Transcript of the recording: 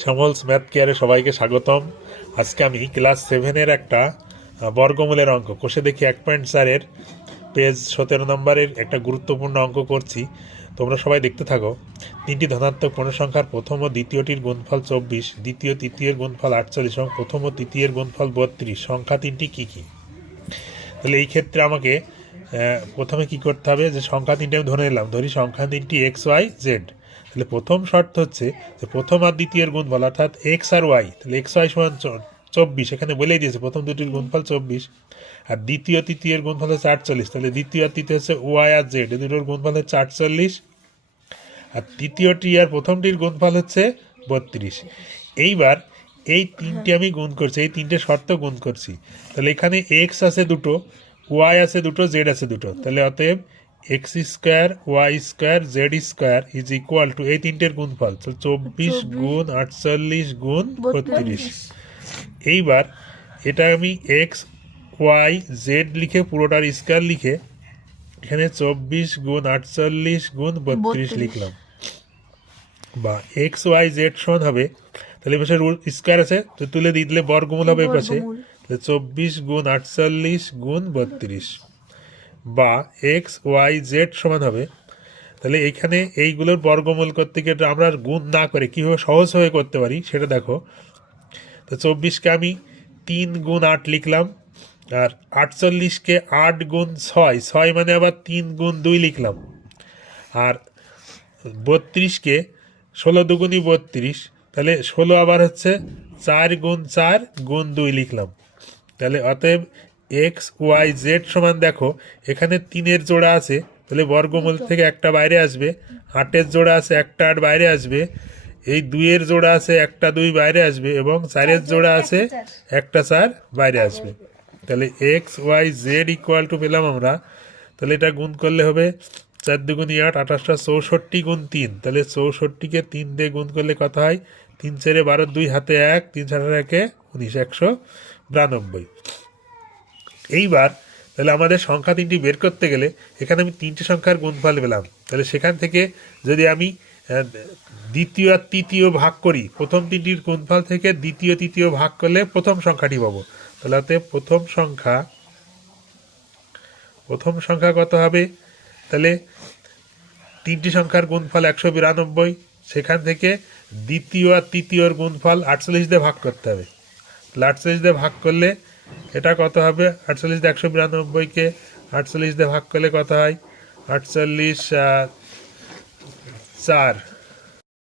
শ্যামলস math কেয়ারে সবাইকে স্বাগতম। আজকে আমি ক্লাস 7-এর একটা বর্গমূলের অঙ্ক কষে দেখি 1.4-এর পেজ 17 নম্বরের একটা গুরুত্বপূর্ণ অঙ্ক করছি। তোমরা সবাই দেখতে থাকো। তিনটি ধনাত্মক পূর্ণসংখ্যার প্রথম ও দ্বিতীয়টির গুণফল 24, দ্বিতীয় তৃতীয়ের গুণফল 48 এবং প্রথম ও তৃতীয়ের গুণফল 32। সংখ্যা তিনটি কী কী? তাহলে এই ক্ষেত্রে আমাকে প্রথমে কি করতে হবে, যে সংখ্যা তিনটে আমি ধরে নিলাম, ধরি সংখ্যা তিনটি এক্স ওয়াই জেড। তাহলে প্রথম শর্ত হচ্ছে যে প্রথম আর দ্বিতীয়ের গুণফল অর্থাৎ এক্স আর ওয়াই, তাহলে এক্স ওয়াই সমান 24, এখানে বলেই দিয়েছে প্রথম দুটির গুণফল 24, আর দ্বিতীয় তৃতীয়ের গুণফল হচ্ছে 48, তাহলে দ্বিতীয় আর তৃতীয় হচ্ছে ওয়াই আর জেড, এই দুটোর গুণফল হচ্ছে 48, আর তৃতীয়টি আর প্রথমটির গুণফল হচ্ছে 32। এইবার এই তিনটে আমি গুণ করছি, এই তিনটে শর্ত গুণ করছি। তাহলে এখানে এক্স আছে দুটো, ওয়াই আছে দুটো, জেড আছে দুটো, তাহলে অতএব X square Y square Z square is equal to এই তিনটের গুণফল 24 গুণ 48 গুণ 32। এইবার এটা আমি এক্স ওয়াই জেড লিখে পুরোটার স্কোয়ার লিখে এখানে 24 গুণ 48 গুণ 32 লিখলাম, বা এক্স ওয়াই জেড সমান হবে, তাহলে পাশে রুট স্কোয়ার আছে তো তুলে দিয়ে দিলে বর্গমূল হবে পাশে, তাহলে 24 গুণ 48 গুণ 32, বা এক্স ওয়াই জেড সমান হবে, তাহলে এখানে এইগুলোর বর্গমূল করতে গিয়ে আমরা গুণ না করে কীভাবে সহজভাবে করতে পারি সেটা দেখো। তো 24কে আমি 3 গুণ 8 লিখলাম, আর 48কে 8 গুণ 6, 6 মানে আবার 3 গুণ 2 লিখলাম, আর 32কে 16 দুগুণই 32, তাহলে 16 আবার হচ্ছে 4 গুণ 4 গুণ 2 লিখলাম। তাহলে অতএব এক্স ওয়াই জেড সমান, দেখো এখানে 3-এর জোড়া আছে, তাহলে বর্গমূল থেকে একটা বাইরে আসবে, 8-এর জোড়া আছে একটা 8 বাইরে আসবে, এই 2-এর জোড়া আছে একটা 2 বাইরে আসবে, এবং 4-এর জোড়া আছে একটা 4 বাইরে আসবে। তাহলে X Y Z equal to পেলাম আমরা, তাহলে এটা গুণ করলে হবে 4 দুগুণি 8, 28টা 64 গুণ 3, তাহলে 64কে 3 দিয়ে গুণ করলে কত হয়, 3 4 12, 2 হাতে 1, 3 4 1 19, 192। এইবার তাহলে আমাদের সংখ্যা তিনটি বের করতে গেলে এখানে আমি তিনটে সংখ্যার গুণফল পেলাম, তাহলে সেখান থেকে যদি আমি দ্বিতীয় আর তৃতীয় ভাগ করি, প্রথম তিনটির গুণফল থেকে দ্বিতীয় তৃতীয় ভাগ করলে প্রথম সংখ্যাটি পাবো। তাহলে প্রথম সংখ্যা কত হবে, তাহলে তিনটি সংখ্যার গুণফল 192, সেখান থেকে দ্বিতীয় আর তৃতীয়র গুণফল 48 দিয়ে ভাগ করতে হবে। 48 দিয়ে ভাগ করলে এটা কত হবে, 48 দিয়ে 192কে 48 দিয়ে ভাগ করলে কত হয়, 48 4